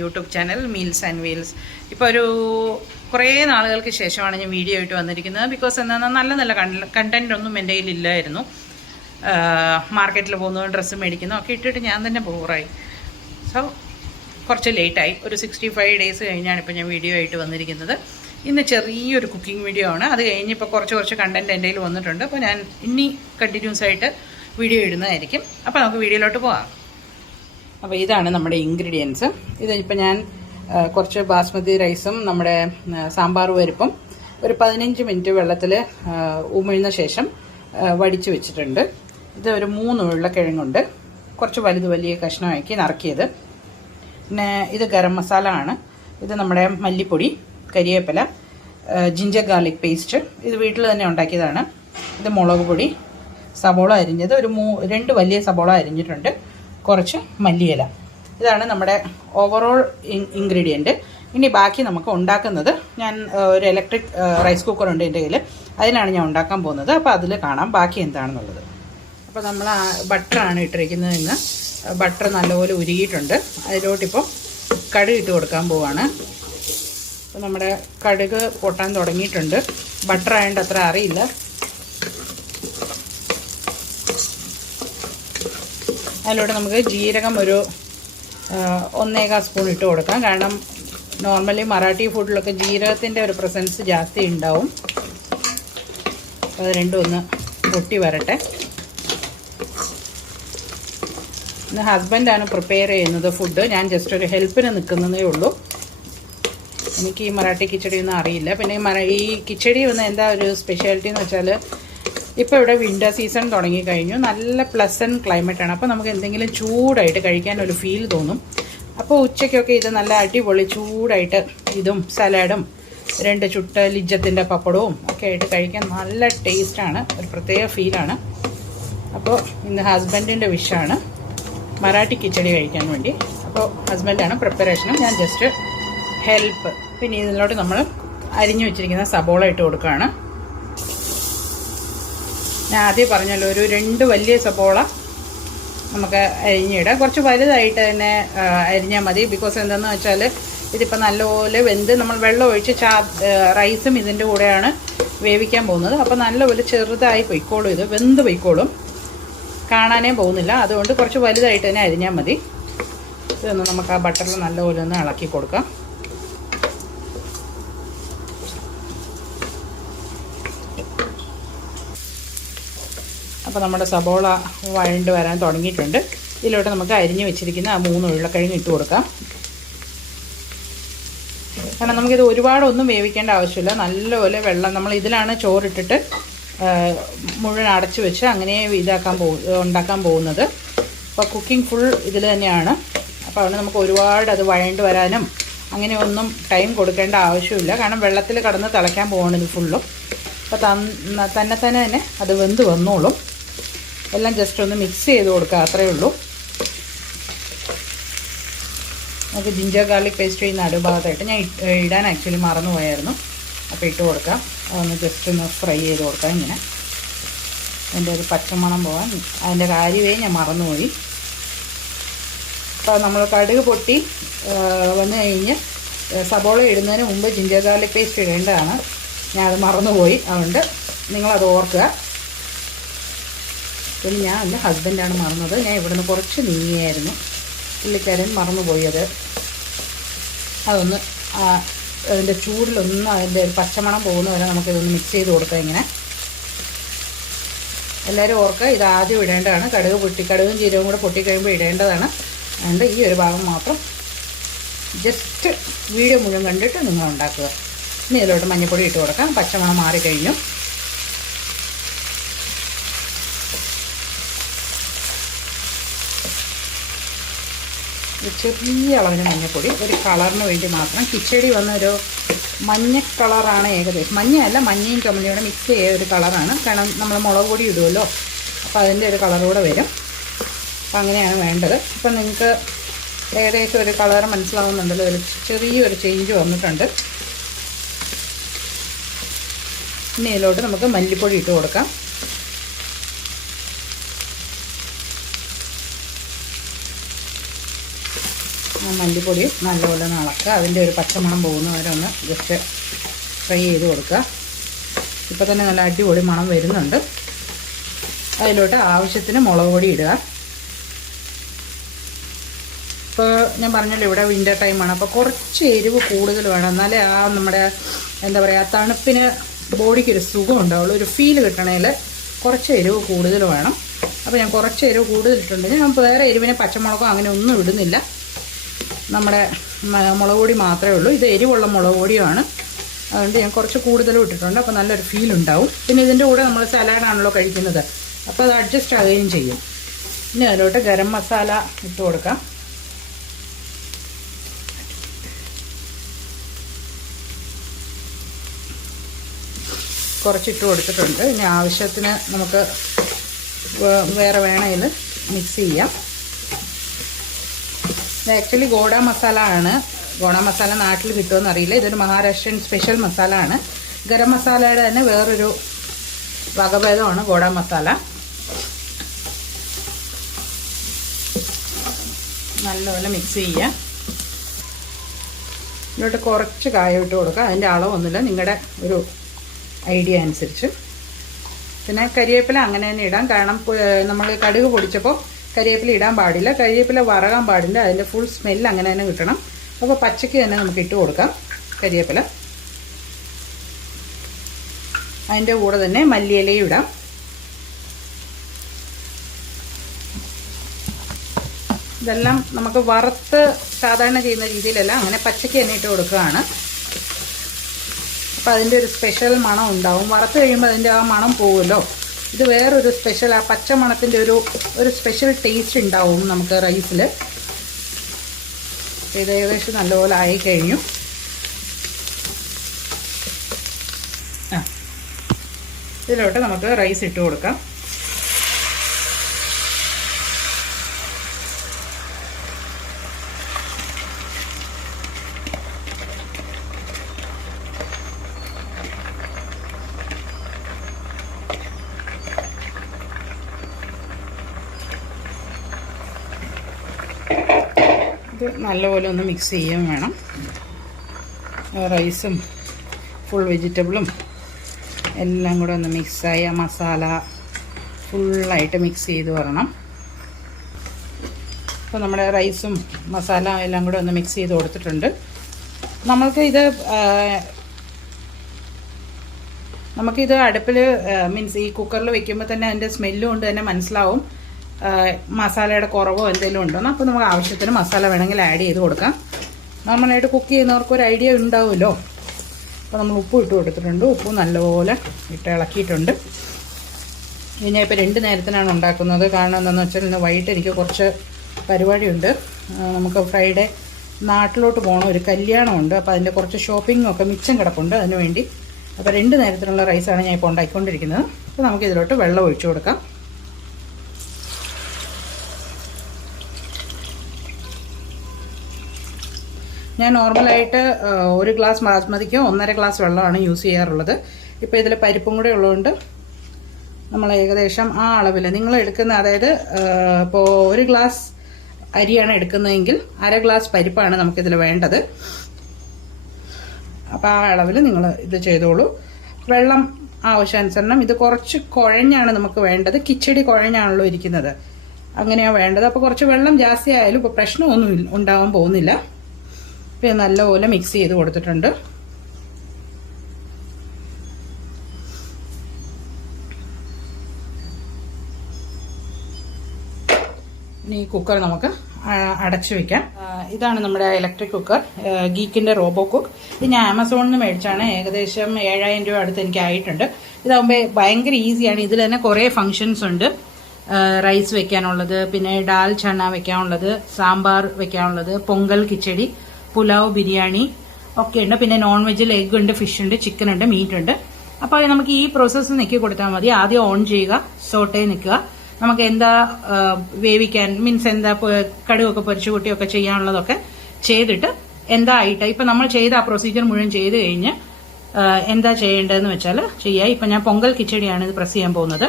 YouTube channel meals and wheels ഇപ്പോൾ ഒരു കുറേ നാളുകൾക്ക് ശേഷമാണ് ഞാൻ വീഡിയോ ആയിട്ട് വന്നിരിക്കുന്നത്. ബിക്കോസ് എന്താണെന്നാൽ നല്ല നല്ല കണ്ടന്റ് ഒന്നും എന്റെ കയ്യിൽ ഇല്ലായിരുന്നു. മാർക്കറ്റിൽ പോകുന്നു ഡ്രസ്സ് മേടിക്കുന്നു ഒക്കെ ഇട്ടിട്ട് ഞാൻ തന്നെ ബോറായി സോ കുറച്ച് ലേറ്റായി ഒരു സിക്സ്റ്റി ഫൈവ് ഡേയ്സ് കഴിഞ്ഞാണ് ഇപ്പോൾ ഞാൻ വീഡിയോ ആയിട്ട് വന്നിരിക്കുന്നത്. ഇന്ന് ചെറിയൊരു കുക്കിംഗ് വീഡിയോ ആണ്. അത് കഴിഞ്ഞ് ഇപ്പോൾ കുറച്ച് കുറച്ച് കണ്ടന്റ് എന്റെ കയ്യിൽ വന്നിട്ടുണ്ട്. അപ്പോൾ ഞാൻ ഇനി കണ്ടിന്യൂസ് ആയിട്ട് വീഡിയോ ഇടുന്നതായിരിക്കും. അപ്പോൾ നമുക്ക് വീഡിയോയിലോട്ട് പോകാം അപ്പോൾ ഇതാണ് നമ്മുടെ ഇൻഗ്രീഡിയൻസ് ഇത് ഇപ്പോൾ ഞാൻ കുറച്ച് ബാസ്മതി റൈസും നമ്മുടെ സാമ്പാർ പരിപ്പും ഒരു പതിനഞ്ച് മിനിറ്റ് വെള്ളത്തിൽ ഉമിഴ്ന്ന ശേഷം വടിച്ചു വെച്ചിട്ടുണ്ട്. ഇത് ഒരു മൂന്ന് ഉരുളക്കിഴങ്ങുണ്ട് കുറച്ച് വലുത് വലിയ കഷ്ണമാക്കി നറുക്കിയത്. പിന്നെ ഇത് ഗരം മസാല ആണ്. ഇത് നമ്മുടെ മല്ലിപ്പൊടി കരിയേപ്പില ജിഞ്ചർ ഗാർലിക് പേസ്റ്റ് ഇത് വീട്ടിൽ തന്നെ ഉണ്ടാക്കിയതാണ്. ഇത് മുളക് പൊടി സബോള അരിഞ്ഞത് ഒരു മൂ രണ്ട് വലിയ സബോള അരിഞ്ഞിട്ടുണ്ട്. കുറച്ച് മല്ലിയില. ഇതാണ് നമ്മുടെ ഓവറോൾ ഇൻഗ്രീഡിയന്റ് ഇനി ബാക്കി നമുക്ക് ഉണ്ടാക്കുന്നത് ഞാൻ ഒരു ഇലക്ട്രിക് റൈസ് കുക്കർ ഉണ്ട് എന്റെ കയ്യിൽ അതിനാണ് ഞാൻ ഉണ്ടാക്കാൻ പോകുന്നത്. അപ്പോൾ അതിൽ കാണാം ബാക്കി എന്താണെന്നുള്ളത്. അപ്പോൾ നമ്മൾ ബട്ടറാണ് ഇട്ടിരിക്കുന്നത് ഇന്ന് ബട്ടർ നല്ലപോലെ ഉരുകിയിട്ടുണ്ട്. അതിലോട്ടിപ്പോൾ കടുക് ഇട്ട് കൊടുക്കാൻ പോവാണ്. അപ്പോൾ നമ്മുടെ കടുക് പൊട്ടാൻ തുടങ്ങിയിട്ടുണ്ട്. ബട്ടർ ആയതുകൊണ്ട് അത്ര അറിയില്ല. അതിലൂടെ നമുക്ക് ജീരകം ഒരു ഒന്നേകാൽ സ്പൂൺ ഇട്ട് കൊടുക്കാം. കാരണം നോർമലി മറാഠി ഫുഡിലൊക്കെ ജീരകത്തിന്റെ ഒരു പ്രസൻസ് ജാസ്തി ഉണ്ടാവും. അപ്പോൾ അത് രണ്ടും ഒന്ന് പൊട്ടി വരട്ടെ. ഇന്ന് ഹസ്ബൻഡാണ് പ്രിപ്പയർ ചെയ്യുന്നത് ഫുഡ് ഞാൻ ജസ്റ്റ് ഒരു ഹെൽപ്പിന് നിൽക്കുന്നതേ ഉള്ളൂ. എനിക്ക് ഈ മറാഠി കിച്ചടി ഒന്നും അറിയില്ല. പിന്നെ ഈ കിച്ചടി ഒന്ന് എന്താ ഒരു സ്പെഷ്യാലിറ്റി എന്ന് വെച്ചാൽ ഇപ്പോൾ ഇവിടെ വിന്റർ സീസൺ തുടങ്ങി കഴിഞ്ഞു നല്ല പ്ലസന്റ് ആണ്. അപ്പോൾ നമുക്ക് എന്തെങ്കിലും ചൂടായിട്ട് കഴിക്കാൻ ഒരു ഫീൽ തോന്നും. അപ്പോൾ ഉച്ചയ്ക്കൊക്കെ ഇത് നല്ല അടിപൊളി ചൂടായിട്ട് ഇതും സലാഡും രണ്ട് ചുട്ട ലിജ്ജത്തിന്റെ പപ്പടവും ഒക്കെ ആയിട്ട് കഴിക്കാൻ നല്ല ടേസ്റ്റാണ് ഒരു പ്രത്യേക ഫീലാണ് അപ്പോൾ ഇന്ന് ഹസ്ബൻഡിന്റെ വിഷാണ് മറാഠി കിച്ചടി കഴിക്കാൻ വേണ്ടി. അപ്പോൾ ഹസ്ബൻഡാണ് പ്രിപ്പറേഷനും ഞാൻ ജസ്റ്റ് ഹെൽപ്പ് പിന്നെ ഇതിലോട്ട് നമ്മൾ അരിഞ്ഞു വെച്ചിരിക്കുന്ന സബോള ഇട്ട് കൊടുക്കുകയാണ്. ഞാൻ ആദ്യം പറഞ്ഞല്ലോ ഒരു രണ്ട് വലിയ സബോള നമുക്ക് അരിഞ്ഞിടാം. കുറച്ച് വലുതായിട്ട് തന്നെ അരിഞ്ഞാൽ മതി. ബിക്കോസ് എന്താണെന്ന് വെച്ചാൽ ഇതിപ്പോൾ നല്ലപോലെ വെന്ത് നമ്മൾ വെള്ളം ഒഴിച്ച് ചാ റൈസും ഇതിന്റെ കൂടെയാണ് വേവിക്കാൻ പോകുന്നത്. അപ്പോൾ നല്ലപോലെ ചെറുതായി പൊയ്ക്കോളും ഇത്. വെന്ത് പൊയ്ക്കോളും. കാണാനേ പോകുന്നില്ല. അതുകൊണ്ട് കുറച്ച് വലുതായിട്ട് തന്നെ അരിഞ്ഞാൽ മതി. ഇതൊന്ന് നമുക്ക് ആ ബട്ടറിൽ നല്ലപോലെ ഒന്ന് ഇളക്കി കൊടുക്കാം. അപ്പോൾ നമ്മുടെ സബോള വഴണ്ട് വരാൻ തുടങ്ങിയിട്ടുണ്ട്. ഇതിലോട്ട് നമുക്ക് അരിഞ്ഞ് വെച്ചിരിക്കുന്ന ആ മൂന്ന് ഉരുളക്കിഴങ്ങ് ഇട്ട് കൊടുക്കാം. കാരണം നമുക്കിത് ഒരുപാടൊന്നും വേവിക്കേണ്ട ആവശ്യമില്ല. നല്ലപോലെ വെള്ളം നമ്മൾ ഇതിലാണ് ചോറിട്ടിട്ട് മുഴുവൻ അടച്ചു വെച്ച് അങ്ങനെ ഇതാക്കാൻ പോകും ഉണ്ടാക്കാൻ പോകുന്നത്. അപ്പോൾ കുക്കിംഗ് ഫുൾ ഇതിൽ തന്നെയാണ്. അപ്പോൾ അതുകൊണ്ട് നമുക്ക് ഒരുപാട് അത് വഴണ്ട് വരാനും അങ്ങനെ ഒന്നും ടൈം കൊടുക്കേണ്ട ആവശ്യമില്ല. കാരണം വെള്ളത്തിൽ കടന്ന് തിളയ്ക്കാൻ പോകണം ഇത് ഫുള്ളും അപ്പോൾ തന്ന തന്നെ തന്നെ അത് വെന്ത് വന്നോളും. എല്ലാം ജസ്റ്റ് ഒന്ന് മിക്സ് ചെയ്ത് കൊടുക്കുക അത്രയേ ഉള്ളൂ. നമുക്ക് ജിഞ്ചർ ഗാർലിക് പേസ്റ്റ് ചെയ്യുന്ന നടുഭാഗത്തായിട്ട് ഞാൻ ഇടാൻ ആക്ച്വലി മറന്നു പോയായിരുന്നു അപ്പോൾ ഇട്ട് കൊടുക്കാം. അതൊന്ന് ജസ്റ്റ് ഒന്ന് ഫ്രൈ ചെയ്ത് കൊടുക്കാം ഇങ്ങനെ. അതിന്റെ ഒരു പച്ചമണം പോകാൻ അതിന്റെ കാര്യമേ ഞാൻ മറന്നുപോയി. അപ്പോൾ നമ്മൾ കടുക് പൊട്ടി വന്ന് കഴിഞ്ഞ് സബോള ഇടുന്നതിന് മുമ്പ് ജിഞ്ചർ ഗാർലിക് പേസ്റ്റ് ഇടേണ്ടതാണ്. ഞാൻ അത് മറന്നുപോയി. അതുകൊണ്ട് നിങ്ങളത് ഓർക്കുക. പിന്നെ ഞാൻ എന്റെ ഹസ്ബൻഡാണ് മറന്നത്. ഞാൻ ഇവിടുന്ന് കുറച്ച് നീങ്ങിയായിരുന്നു. പുള്ളിക്കാരൻ മറന്നുപോയത് അത്. അതൊന്ന് അതിന്റെ ചൂടിലൊന്നും അതിന്റെ ഒരു പച്ചമണം പോകുന്ന വരെ നമുക്കിതൊന്ന് മിക്സ് ചെയ്ത് കൊടുക്കാം ഇങ്ങനെ. എല്ലാവരും ഓർക്കുക ഇത് ആദ്യം ഇടേണ്ടതാണ്. കടുക് പൊട്ടി കടുകും ജീരകവും കൂടെ പൊട്ടിക്കഴിയുമ്പോൾ ഇടേണ്ടതാണ്. അതുകൊണ്ട് ഈ ഒരു ഭാഗം മാത്രം ജസ്റ്റ് വീഡിയോ മുഴുവൻ കണ്ടിട്ട് നിങ്ങൾ ഉണ്ടാക്കുക. ഇനി ഇതിലോട്ട് മഞ്ഞൾപ്പൊടി ഇട്ട് കൊടുക്കാം. പച്ചമണം മാറിക്കഴിഞ്ഞു. ഒരു ചെറിയ അളവിന് മഞ്ഞൾപ്പൊടി ഒരു കളറിന് വേണ്ടി മാത്രം കിച്ചടി വന്നൊരു മഞ്ഞ കളറാണ് ഏകദേശം. മഞ്ഞയല്ല മഞ്ഞയും ചുമലയും കൂടെ മിക്സ് ചെയ്ത ഒരു കളറാണ്. കാരണം നമ്മൾ മുളക് പൊടി ഇടുമല്ലോ അപ്പോൾ അപ്പോൾ അതിന്റെ ഒരു കളറൂടെ വരും. അപ്പം അങ്ങനെയാണ് വേണ്ടത്. അപ്പം നിങ്ങൾക്ക് ഏകദേശം ഒരു കളർ മനസ്സിലാവുന്നുണ്ടല്ലോ ഒരു ചെറിയൊരു ചേഞ്ച് വന്നിട്ടുണ്ട്. ഇനി ഇതിലോട്ട് നമുക്ക് മല്ലിപ്പൊടി ഇട്ട് കൊടുക്കാം. മല്ലിപ്പൊടി നല്ലപോലെ ഒന്ന് ഇളക്കുക അതിന്റെ ഒരു പച്ചമണം പോകുന്ന വരെ ഒന്ന് ജസ്റ്റ് ഫ്രൈ ചെയ്ത് കൊടുക്കുക. ഇപ്പോൾ തന്നെ നല്ല അടിപൊളി മണം വരുന്നുണ്ട്. അതിലോട്ട് ആവശ്യത്തിന് മുളക് പൊടി ഇടുക. ഇപ്പോൾ ഞാൻ പറഞ്ഞല്ലോ ഇവിടെ വിന്റർ ടൈമാണ് അപ്പോൾ കുറച്ച് എരിവ് കൂടുതൽ വേണം. എന്നാലേ ആ നമ്മുടെ എന്താ പറയുക തണുപ്പിന് ബോഡിക്ക് ഒരു സുഖം ഉണ്ടാവുള്ളൂ. ഒരു ഫീൽ കിട്ടണേൽ കുറച്ച് എരിവ് കൂടുതൽ വേണം. അപ്പോൾ ഞാൻ കുറച്ച് എരിവ് കൂടുതൽ ഇട്ടിട്ടുണ്ട്. ഞാൻ വേറെ എരിവിനെ പച്ചമുളകോ അങ്ങനെ ഒന്നും ഇടുന്നില്ല. നമ്മുടെ മുളക് പൊടി മാത്രമേ ഉള്ളൂ. ഇത് എരിവുള്ള മുളക് പൊടിയാണ്. അതുകൊണ്ട് ഞാൻ കുറച്ച് കൂടുതലും ഇട്ടിട്ടുണ്ട്. അപ്പോൾ നല്ലൊരു ഫീൽ ഉണ്ടാവും. പിന്നെ ഇതിന്റെ കൂടെ നമ്മൾ സലാഡാണല്ലോ കഴിക്കുന്നത്. അപ്പോൾ അത് അഡ്ജസ്റ്റ് ആവുകയും ചെയ്യും. പിന്നെ അതിലോട്ട് ഗരം മസാല ഇട്ട് കൊടുക്കാം. കുറച്ചിട്ട് കൊടുത്തിട്ടുണ്ട്. ഇനി ആവശ്യത്തിന് നമുക്ക് വേറെ വേണമെങ്കിൽ മിക്സ് ചെയ്യാം. ഇത് ആക്ച്വലി ഗോഡ മസാല ആണ്. ഗോഡ മസാല നാട്ടിൽ കിട്ടുമെന്ന് അറിയില്ല. ഇതൊരു മഹാരാഷ്ട്രൻ സ്പെഷ്യൽ മസാല ആണ്. ഗരം മസാലയുടെ തന്നെ വേറൊരു വകഭേദമാണ് ഗോഡ മസാല നല്ലപോലെ മിക്സ് ചെയ്യുക. ഇതിലോട്ട് കുറച്ച് കായ ഇട്ട് കൊടുക്കുക. അതിന്റെ അളവൊന്നുമില്ല നിങ്ങളുടെ ഒരു ഐഡിയ അനുസരിച്ച്. പിന്നെ കരിവേപ്പില അങ്ങനെ തന്നെ ഇടാം. കാരണം നമ്മൾ കടുക് പൊടിച്ചപ്പോൾ കരിവേപ്പില ഇടാൻ പാടില്ല. കരിവേപ്പില വറകാൻ പാടില്ല. അതിന്റെ ഫുൾ സ്മെല്ല് അങ്ങനെ തന്നെ കിട്ടണം. അപ്പോൾ പച്ചയ്ക്ക് തന്നെ നമുക്ക് ഇട്ട് കൊടുക്കാം കരിവേപ്പില അതിന്റെ കൂടെ തന്നെ മല്ലിയിലയും ഇടാം. ഇതെല്ലാം നമുക്ക് വറുത്ത് സാധാരണ ചെയ്യുന്ന രീതിയിലല്ല അങ്ങനെ പച്ചയ്ക്ക് തന്നെ ഇട്ട് കൊടുക്കുകയാണ്. അപ്പോൾ അതിന്റെ ഒരു സ്പെഷ്യൽ മണം ഉണ്ടാവും. വറുത്ത് കഴിയുമ്പോൾ അതിന്റെ ആ മണം പോകുമല്ലോ ഇത് വേറൊരു സ്പെഷ്യൽ ആ പച്ച മണത്തിന്റെ ഒരു ഒരു സ്പെഷ്യൽ ടേസ്റ്റ് ഉണ്ടാവും നമുക്ക് റൈസിൽ ഇത് ഏകദേശം നല്ലപോലെ ആയി കഴിഞ്ഞു ആ. ഇതിലോട്ട് നമുക്ക് റൈസ് ഇട്ട് കൊടുക്കാം. ഇത് നല്ലപോലെ ഒന്ന് മിക്സ് ചെയ്യുകയും വേണം. റൈസും ഫുൾ വെജിറ്റബിളും എല്ലാം കൂടെ ഒന്ന് മിക്സായി ആ മസാല ഫുള്ളായിട്ട് മിക്സ് ചെയ്ത് വരണം. അപ്പോൾ നമ്മുടെ റൈസും മസാല എല്ലാം കൂടെ ഒന്ന് മിക്സ് ചെയ്ത് കൊടുത്തിട്ടുണ്ട്. നമ്മൾക്ക് ഇത് നമുക്കിത് അടുപ്പിൽ മീൻസ് ഈ കുക്കറിൽ വെക്കുമ്പോൾ തന്നെ അതിന്റെ സ്മെല്ലും കൊണ്ട് തന്നെ മനസ്സിലാവും. മസാലയുടെ കുറവോ എന്തെങ്കിലും ഉണ്ടോന്ന് അപ്പോൾ നമുക്ക് ആവശ്യത്തിന് മസാല വേണമെങ്കിൽ ആഡ് ചെയ്ത് കൊടുക്കാം. നമ്മളായിട്ട് കുക്ക് ചെയ്യുന്നവർക്ക് ഒരു ഐഡിയ ഉണ്ടാവുമല്ലോ. അപ്പോൾ നമ്മൾ ഉപ്പ് ഇട്ട് കൊടുത്തിട്ടുണ്ട്. ഉപ്പ് നല്ലപോലെ ഇട്ട് ഇളക്കിയിട്ടുണ്ട്. ഇനി ഇപ്പോൾ രണ്ട് നേരത്തിനാണ് ഉണ്ടാക്കുന്നത്. കാരണം എന്താണെന്ന് വെച്ചാൽ ഇന്ന് വൈകിട്ട് എനിക്ക് കുറച്ച് പരിപാടിയുണ്ട്. നമുക്ക് ഫ്രൈഡേ നാട്ടിലോട്ട് പോകണം. ഒരു കല്യാണമുണ്ട്. അപ്പോൾ അതിന്റെ കുറച്ച് ഷോപ്പിംഗും ഒക്കെ മിച്ചം കിടപ്പുണ്ട് അതിനുവേണ്ടി. അപ്പോൾ രണ്ട് നേരത്തിനുള്ള റൈസാണ് ഞാൻ ഇപ്പോൾ ഉണ്ടാക്കിക്കൊണ്ടിരിക്കുന്നത്. അപ്പോൾ നമുക്ക് ഇതിലോട്ട് വെള്ളം ഒഴിച്ചു കൊടുക്കാം. ഞാൻ നോർമലായിട്ട് ഒരു ഗ്ലാസ് ബാസ്മതിക്കോ ഒന്നര ഗ്ലാസ് വെള്ളമാണ് യൂസ് ചെയ്യാറുള്ളത്. ഇപ്പോൾ ഇതിൽ പരിപ്പും കൂടെ ഉള്ളതുകൊണ്ട് നമ്മൾ ഏകദേശം ആ അളവിൽ നിങ്ങൾ എടുക്കുന്ന അതായത് ഇപ്പോൾ ഒരു ഗ്ലാസ് അരിയാണ് എടുക്കുന്നതെങ്കിൽ അര ഗ്ലാസ് പരിപ്പാണ് നമുക്കിതിൽ വേണ്ടത്. അപ്പോൾ ആ അളവിൽ നിങ്ങൾ ഇത് ചെയ്തോളൂ. വെള്ളം ആവശ്യാനുസരണം ഇത് കുറച്ച് കുഴഞ്ഞാണ് നമുക്ക് വേണ്ടത്. കിച്ചടി കുഴഞ്ഞാണല്ലോ ഇരിക്കുന്നത്. അങ്ങനെയാണ് വേണ്ടത്. അപ്പോൾ കുറച്ച് വെള്ളം ജാസ്തി ആയാലും ഇപ്പോൾ പ്രശ്നമൊന്നും ഉണ്ടാവാൻ പോകുന്നില്ല. ഇപ്പം നല്ലപോലെ മിക്സ് ചെയ്ത് കൊടുത്തിട്ടുണ്ട്. ഇനി കുക്കർ നമുക്ക് അടച്ചു വെക്കാം. ഇതാണ് നമ്മുടെ ഇലക്ട്രിക് കുക്കർ ഗീക്കിന്റെ റോബോ കുക്ക്. ഇത് ഞാൻ ആമസോണിൽ നിന്ന് മേടിച്ചാണ്. ഏകദേശം ഏഴായിരം രൂപ അടുത്ത് എനിക്ക് ആയിട്ടുണ്ട്. ഇതാകുമ്പോൾ ഭയങ്കര ഈസിയാണ് ഇതിൽ തന്നെ കുറേ ഫങ്ഷൻസ് ഉണ്ട്. റൈസ് വെക്കാനുള്ളത് പിന്നെ ഡാൽ ചണ വെക്കാനുള്ളത് സാമ്പാർ വെക്കാനുള്ളത് പൊങ്കൽ കിച്ചടി പുലാവ് ബിരിയാണി ഒക്കെ ഉണ്ട്. പിന്നെ നോൺ വെജിൽ എഗ് ഉണ്ട് ഫിഷ് ഉണ്ട് ചിക്കൻ ഉണ്ട് മീറ്റ് ഉണ്ട്. അപ്പോൾ നമുക്ക് ഈ പ്രോസസ്സ് നിൽക്കി കൊടുത്താൽ മതി. ആദ്യം ഓൺ ചെയ്യുക സോട്ടേ നിൽക്കുക. നമുക്ക് എന്താ വേവിക്കാൻ മീൻസ് എന്താ കടുകൊക്കെ പൊരിച്ചു കൂട്ടിയൊക്കെ ചെയ്യാനുള്ളതൊക്കെ ചെയ്തിട്ട് എന്താ ആയിട്ട് ഇപ്പൊ നമ്മൾ ചെയ്ത ആ പ്രൊസീജിയർ മുഴുവൻ ചെയ്ത് കഴിഞ്ഞ് എന്താ ചെയ്യേണ്ടതെന്ന് വെച്ചാൽ ചെയ്യുക ഇപ്പൊ ഞാൻ പൊങ്കൽ കിച്ചടിയാണ് ഇത് പ്രസ് ചെയ്യാൻ പോകുന്നത്.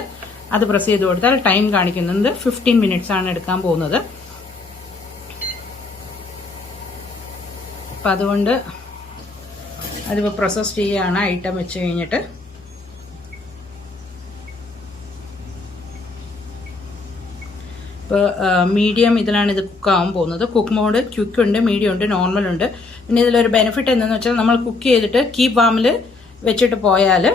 അത് പ്രസ് ചെയ്ത് കൊടുത്താൽ ടൈം കാണിക്കുന്നത് ഫിഫ്റ്റീൻ മിനിറ്റ്സ് ആണ് എടുക്കാൻ പോകുന്നത്. അപ്പം അതുകൊണ്ട് അതിപ്പോൾ പ്രോസസ് ചെയ്യുകയാണ് ഐറ്റം വെച്ച് കഴിഞ്ഞിട്ട്. ഇപ്പോൾ മീഡിയം ഇതിലാണ് ഇത് കുക്കാവാൻ പോകുന്നത്. കുക്ക് മോഡ് ക്വിക്ക് ഉണ്ട് മീഡിയം ഉണ്ട് നോർമൽ ഉണ്ട്. പിന്നെ ഇതിലൊരു ബെനിഫിറ്റ് എന്തെന്ന് വെച്ചാൽ നമ്മൾ കുക്ക് ചെയ്തിട്ട് കീപ് വാമിൽ വെച്ചിട്ട് പോയാൽ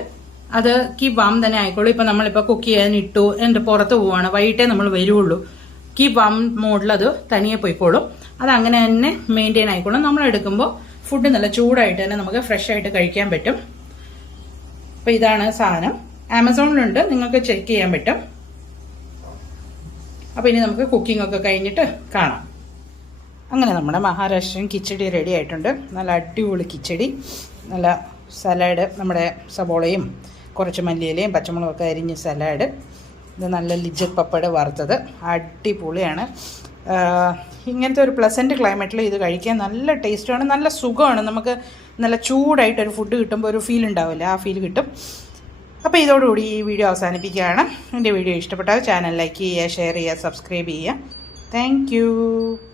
അത് കീപ് വാം തന്നെ ആയിക്കോളൂ. ഇപ്പം നമ്മളിപ്പോൾ കുക്ക് ചെയ്യാൻ ഇട്ടു എന്നിട്ട് പുറത്ത് പോവുകയാണ് വൈകിട്ടേ നമ്മൾ വരുള്ളൂ. കീപ് വാം മോഡിൽ അത് തനിയെ പോയിക്കോളും. അത് അങ്ങനെ തന്നെ മെയിന്റെയിൻ ആയിക്കോളും. നമ്മൾ എടുക്കുമ്പോൾ ഫുഡ് നല്ല ചൂടായിട്ട് തന്നെ നമുക്ക് ഫ്രഷ് ആയിട്ട് കഴിക്കാൻ പറ്റും. അപ്പോൾ ഇതാണ് സാധനം. ആമസോണിലുണ്ട്. നിങ്ങൾക്ക് ചെക്ക് ചെയ്യാൻ പറ്റും. അപ്പോൾ ഇനി നമുക്ക് കുക്കിംഗ് ഒക്കെ കഴിഞ്ഞിട്ട് കാണാം. അങ്ങനെ നമ്മുടെ മഹാരാഷ്ട്രൻ കിച്ചടി റെഡി ആയിട്ടുണ്ട്. നല്ല അടിപൊളി കിച്ചടി. നല്ല സലാഡ് നമ്മുടെ സബോളയും കുറച്ച് മല്ലിയിലയും പച്ചമുളകൊക്കെ അരിഞ്ഞ് സലാഡ് ഇത് നല്ല ലിജറ്റ് പപ്പട വറുത്തത്. അടിപൊളിയാണ്. ഇങ്ങനത്തെ ഒരു പ്ലസന്റ് ക്ലൈമറ്റിൽ ഇത് കഴിക്കാൻ നല്ല ടേസ്റ്റാണ് നല്ല സുഖമാണ്. നമുക്ക് നല്ല ചൂടായിട്ടൊരു ഫുഡ് കിട്ടുമ്പോൾ ഒരു ഫീൽ ഉണ്ടാവില്ല? ആ ഫീൽ കിട്ടും. അപ്പോൾ ഇതോടുകൂടി ഈ വീഡിയോ അവസാനിപ്പിക്കുകയാണ്. എന്റെ വീഡിയോ ഇഷ്ടപ്പെട്ടാൽ ചാനൽ ലൈക്ക് ചെയ്യുക ഷെയർ ചെയ്യുക സബ്സ്ക്രൈബ് ചെയ്യുക. താങ്ക്